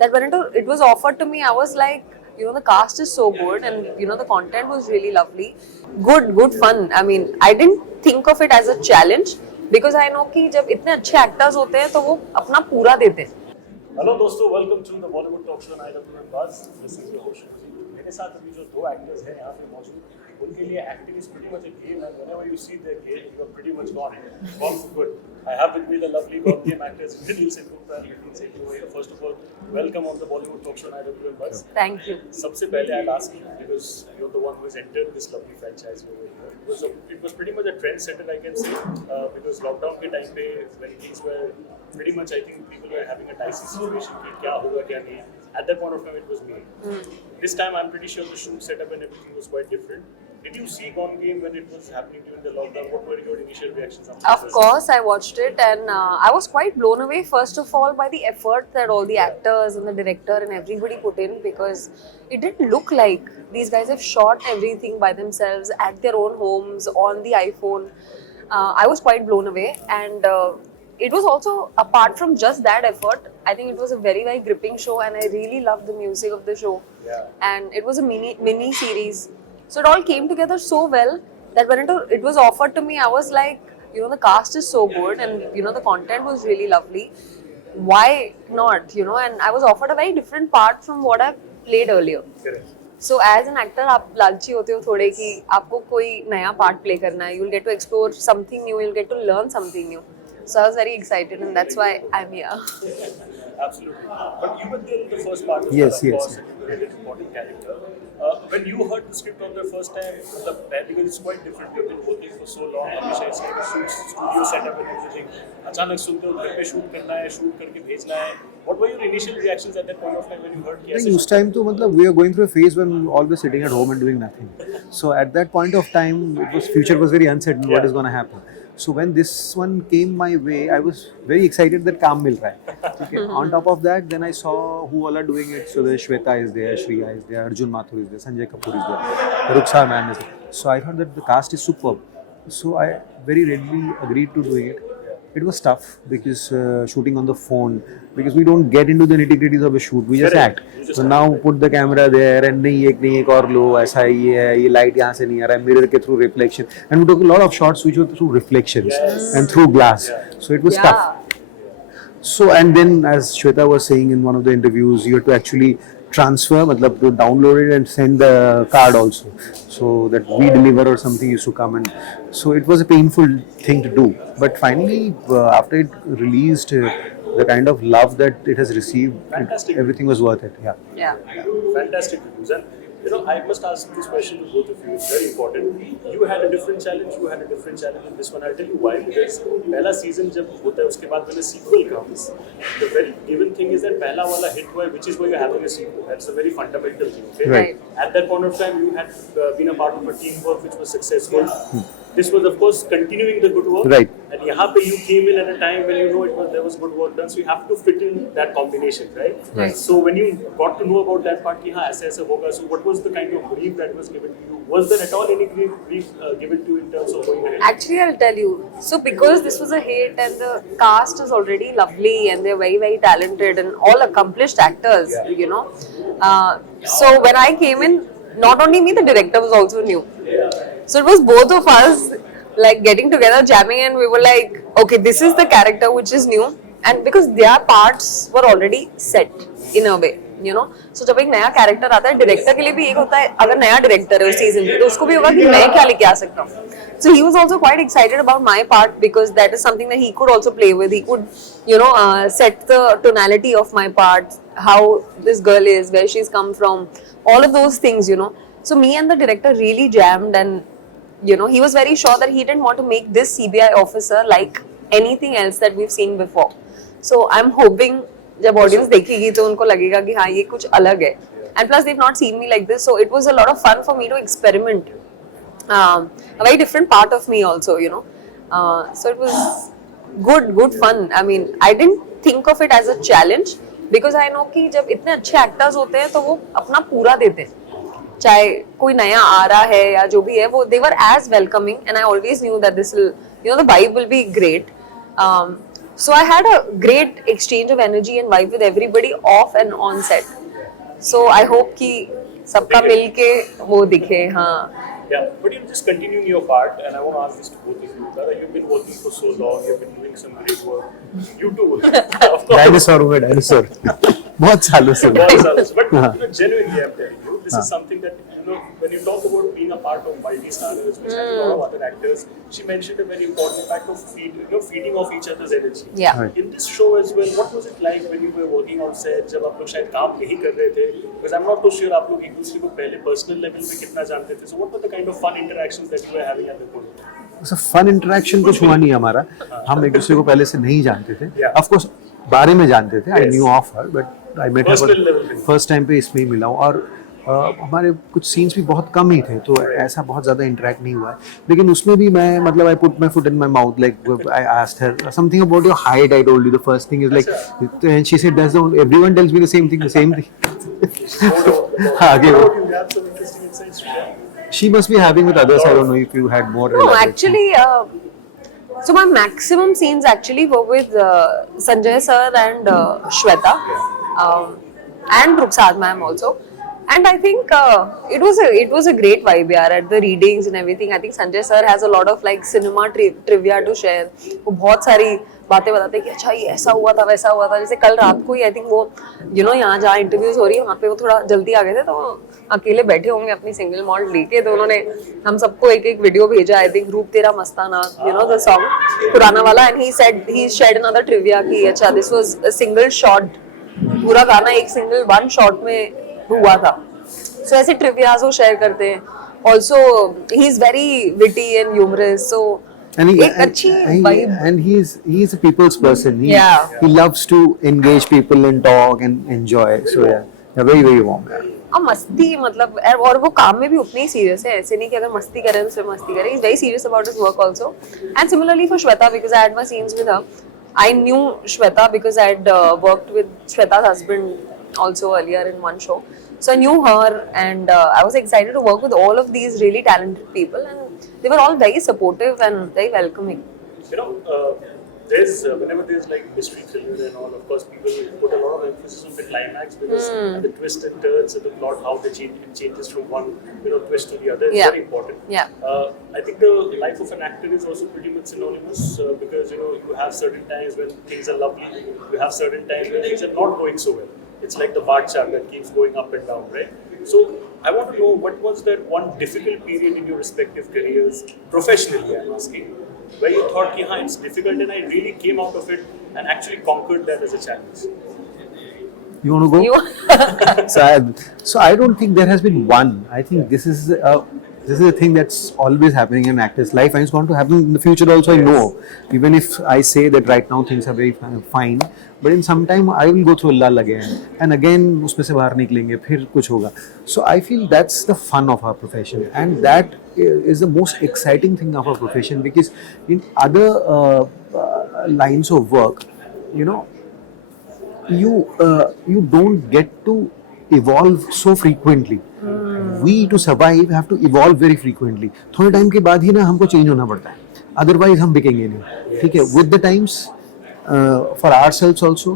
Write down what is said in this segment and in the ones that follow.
That when it was offered to me, I was like, the cast is so good and the content was really lovely. Good fun. I mean, I didn't think of it as a challenge because I know कि जब इतने अच्छे actors होते हैं तो वो अपना पूरा देते हैं. हेलो दोस्तों, welcome to the Bollywood talk show IWMBuzz. This is your host. मेरे साथ अभी जो दो एक्टर्स हैं यहाँ पे मौजूद, उनके लिए acting is pretty much a game and whenever you see their game you are pretty much gone for good. I have with me the lovely game actors Indraneil Sengupta Harleen Sethi. First of all, welcome on the Bollywood talk show IWMBuzz. Thank you. सबसे पहले I'll ask you because you're the one who has entered this lovely franchise over here. It was pretty much a trendsetter, I can say, because lockdown के time पे when things were pretty much, I think people were having a dicey situation कि क्या होगा क्या नहीं. At that point of time, it was me. This time, I'm pretty sure the shoot setup and everything was quite different. Did you see Gone Game when it was happening during the lockdown? What were your initial reactions? Of course, I watched it and I was quite blown away, first of all, by the effort that all the actors and the director and everybody put in, because it didn't look like these guys have shot everything by themselves at their own homes on the iPhone. I was quite blown away, and it was also, apart from just that effort, I think it was a very, very gripping show, and I really loved the music of the show. Yeah. And it was a mini series. So it all came together so well that when it was offered to me, I was like, the cast is so good and the content was really lovely. Why not? And I was offered a very different part from what I played earlier. Correct. So as an actor, आप लालची होते हो थोड़े कि आपको कोई नया part play करना है. You'll get to explore something new. You'll get to learn something new. So I was very excited, and that's why I'm here. Absolutely. But you were there in the first part. Yes. A very important character. When you heard the script on the first time, because it's quite different. You've been working for so long. हमेशा it's like a studio setup and everything. अचानक सुनते हो घर पे shoot करना है, shoot करके भेजना है. What were your initial reactions at that point of time when you heard? I think उस time तो मतलब we were going through a phase when all were sitting at home and doing nothing. So at that point of time, future was very uncertain. What is going to happen? So when this one came my way, I was very excited that काम मिल रहा है. Okay. On top of that, then I saw who all are doing it. So the Shweta is there, Shriya is there, Arjun Mathur is there, Sanjay Kapoor is there, Rukhsar ma'am is there. So I thought that the cast is superb. So I very readily agreed to doing it. It was tough because shooting on the phone, because we don't get into the nitty-gritties of a shoot. We just act. So now put the camera there and नहीं एक और लो, ऐसा ये है, ये light यहाँ से नहीं आ रहा है, mirror के through reflection. And we took a lot of shots which were through reflections and through glass. So it was tough. So and then, as Shweta was saying in one of the interviews, you have to actually transfer, मतलब to download it and send the card also, so that we deliver or something used to come, and so it was a painful thing to do. But finally, after it released, the kind of love that it has received, everything was worth it. Yeah. Fantastic reviews. And I must ask this question to both of you. It's very important. You had a different challenge. You had a different challenge in this one. I'll tell you why. Because पहला season जब होता है उसके बाद when a sequel comes, the very given thing is that पहला वाला hit हुआ है, which is why you're having a sequel. That's a very fundamental thing. Okay? Right. At that point of time, you had been a part of a teamwork which was successful. This was, of course, continuing the good work. Right. And यहाँ पे you came in at a time when there was good work done, so you have to fit in that combination, right? Right. So when you got to know about that part, कि हाँ ऐसे होगा, so what was the kind of brief that was given to you? Was there at all any brief given to you in terms of going ahead? Actually, I'll tell you. So because this was a hit and the cast is already lovely and they're very, very talented and all accomplished actors, so when I came in, not only me, the director was also new. So it was both of us like getting together, jamming, and we were like, okay, this is the character which is new, and because their parts were already set in a way, So जब एक नया character आता है, director के लिए भी एक होता है, अगर नया director है उस season में, तो उसको भी होगा कि मैं क्या लेके आ सकता हूँ. So he was also quite excited about my part because that is something that he could also play with. He could, set the tonality of my part, how this girl is, where she's come from, all of those things, So me and the director really jammed, and he was very sure that he didn't want to make this CBI officer like anything else that we've seen before. So I'm hoping जब audience देखेगी तो उनको लगेगा कि हाँ ये कुछ अलग है. And plus they've not seen me like this, so it was a lot of fun for me to experiment. A very different part of me also, So it was good fun. I mean, I didn't think of it as a challenge because I know कि जब इतने अच्छे actors होते हैं तो वो अपना पूरा देते हैं. चाहे कोई नया आ रहा है या जो भी है, वो they were as welcoming, and I always knew that this will, the vibe will be great. So I had a great exchange of energy and vibe with everybody off and on set. So I hope कि सबका मिलके वो दिखे हाँ. Yeah, but you just continuing your part, and I want to ask this to both of you. Tara, you've been working for so long, you've been doing some great work. You too, of course. Dinosaur हुए dinosaur. बहुत सालों से. But genuinely, I'm telling you, this is something that when you talk about being a part of multi-stars, which has a lot of other actors, she mentioned a very important fact of feeding off each other's energy. Yeah. Right. In this show as well, what was it like when you were working on set? जब आप लोग शायद काम नहीं कर रहे थे, because I'm not too sure आप लोग एक दूसरे को पहले personal level पे कितना जानते थे. So what were the kind of fun interactions that you were having at the point? So fun interaction कुछ हुआ नहीं हमारा. हम एक दूसरे को पहले से नहीं जानते थे. Yeah. Of course बारे में जानते थे. I Yes. knew of her, but I met Personal her level पे. first time पे इसमें ही मिला हूँ और हमारे कुछ सीन्स भी बहुत कम ही थे तो ऐसा बहुत ज़्यादा इंटरेक्ट नहीं हुआ है लेकिन उसमें भी मैं मतलब I put my foot in my mouth like I asked her something about your height I told you the first thing is like and she said that's the everyone tells me the same thing आगे वो You have some interesting insights to share. she must be having with others. I don't know if you had more. No, actually, so my maximum scenes actually were with Sanjay sir and Shweta, and Ruksad ma'am also. And I think it was a great vibe yaar at the readings and everything. I think Sanjay sir has a lot of like cinema trivia to share. वो बहुत सारी बातें बताते हैं कि अच्छा ये ऐसा हुआ था वैसा हुआ था. जैसे कल रात को ही आई थिंक वो यहाँ जहाँ इंटरव्यूज हो रही है वहाँ पे वो थोड़ा जल्दी आ गए थे तो अकेले बैठे होंगे अपनी सिंगल मॉल्ट लेके तो उन्होंने हम सबको एक एक वीडियो भेजा. आई थिंक रूप तेरा मस्ताना द सॉन्ग पुराना वाला and he shared another trivia कि अच्छा this was a single shot. पूरा गाना एक सिंगल वन शॉट में हुआ था. सो ऐसे ट्रिवियाज वो शेयर करते हैं. Also he is very witty and humorous. So एक अच्छी vibe. And he's a people's person. He loves to engage people and talk and enjoy. So very very warm. और मस्ती मतलब और वो काम में भी उतनी ही सीरियस है. ऐसे नहीं कि अगर मस्ती करें तो सिर्फ मस्ती करें. He's very serious about his work also. And similarly for Shweta because I had my scenes with her. I knew Shweta because I had worked with Shweta's husband also earlier in one show. So I knew her and I was excited to work with all of these really talented people and they were all very supportive and very welcoming. There's whenever there's like mystery thriller and all, of course people put a lot of emphasis on the climax because the twists and turns of the plot, how they changes from one twist to the other is very important. I think the life of an actor is also pretty much synonymous because you have certain times when things are lovely, you have certain times when things are not going so well. It's like the bar chart that keeps going up and down, right? So I want to know what was that one difficult period in your respective careers, professionally I'm asking, where you thought, yeah, it's difficult and I really came out of it and actually conquered that as a challenge. You want to go? So I don't think there has been one. I think this is a thing that's always happening in actors' life and it's going to happen in the future also. I know. Even if I say that right now things are very fine, but in some time I will go through a lull again and again उसमें से बाहर निकलेंगे फिर कुछ होगा. So I feel that's the fun of our profession and that is the most exciting thing of our profession because in other lines of work, you don't get to evolve so frequently. We to survive have to evolve very frequently. थोड़े time के बाद ही ना हमको change होना पड़ता है. Otherwise हम बिकेंगे नहीं. ठीक है. With the times, for ourselves also.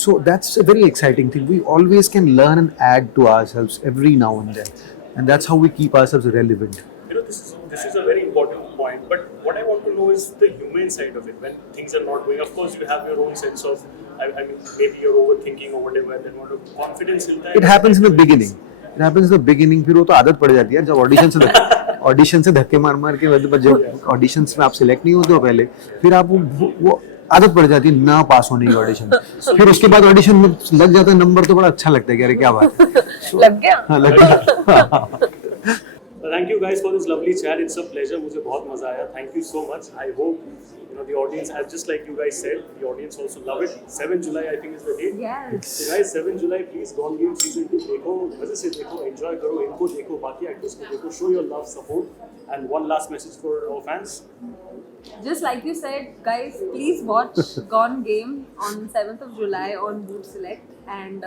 So that's a very exciting thing. We always can learn and add to ourselves every now and then, and that's how we keep ourselves relevant. This is a very important point. But what I want to know is the human side of it. When things are not going, of course, you have your own sense of. I mean, maybe you're overthinking or whatever. And then what confidence in that. It happens in the beginning. फिर वो तो आदत पड़ जाती है जब audition से धक्के मार के जब ऑडिशंस में आप सिलेक्ट नहीं होते हो पहले फिर आप वो आदत पड़ जाती है ना पास होने की ऑडिशन. फिर उसके बाद ऑडिशन में लग जाता है नंबर तो बड़ा अच्छा लगता है कि अरे क्या बात है. लग गया. हाँ लग गया. Thank you guys for this lovely chat. It's a pleasure. मुझे बहुत मजा आया. Thank you so much. I hope the audience, as just like you guys said, the audience also love it. 7 July I think is the date. Yes. So guys, 7 July please Gone Game season 2 देखो, मजे से देखो, enjoy करो, इनको देखो, बाकी actors को देखो, show your love, support. And one last message for our fans. Just like you said, guys, please watch Gone Game on 7th of July on Boot Select. And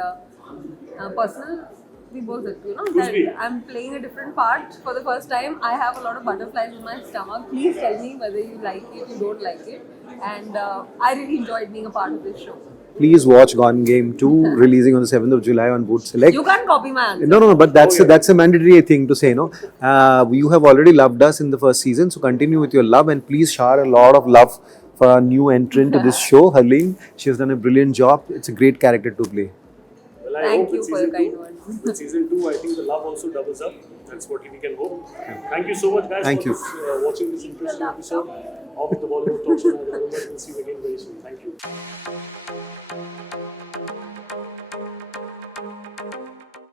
personal we both did, you know, Who's that we? I'm playing a different part for the first time. I have a lot of butterflies in my stomach. Please tell me whether you like it, you don't like it. And I really enjoyed being a part of this show. Please watch Gone Game 2, releasing on the 7th of July on Boot Select. You can't copy my answer. No, but that's a mandatory thing to say, no? You have already loved us in the first season, so continue with your love and please shower a lot of love for our new entrant to this show, Harleen. She has done a brilliant job. It's a great character to play. Well, I Thank hope you with for your season kind 2, words. with season 2, I think the love also doubles up. That's what we can hope. Thank you so much, guys, Thank for you. this, watching this interesting episode of the Bollywood Talk Show. We'll see you again very soon. Thank you.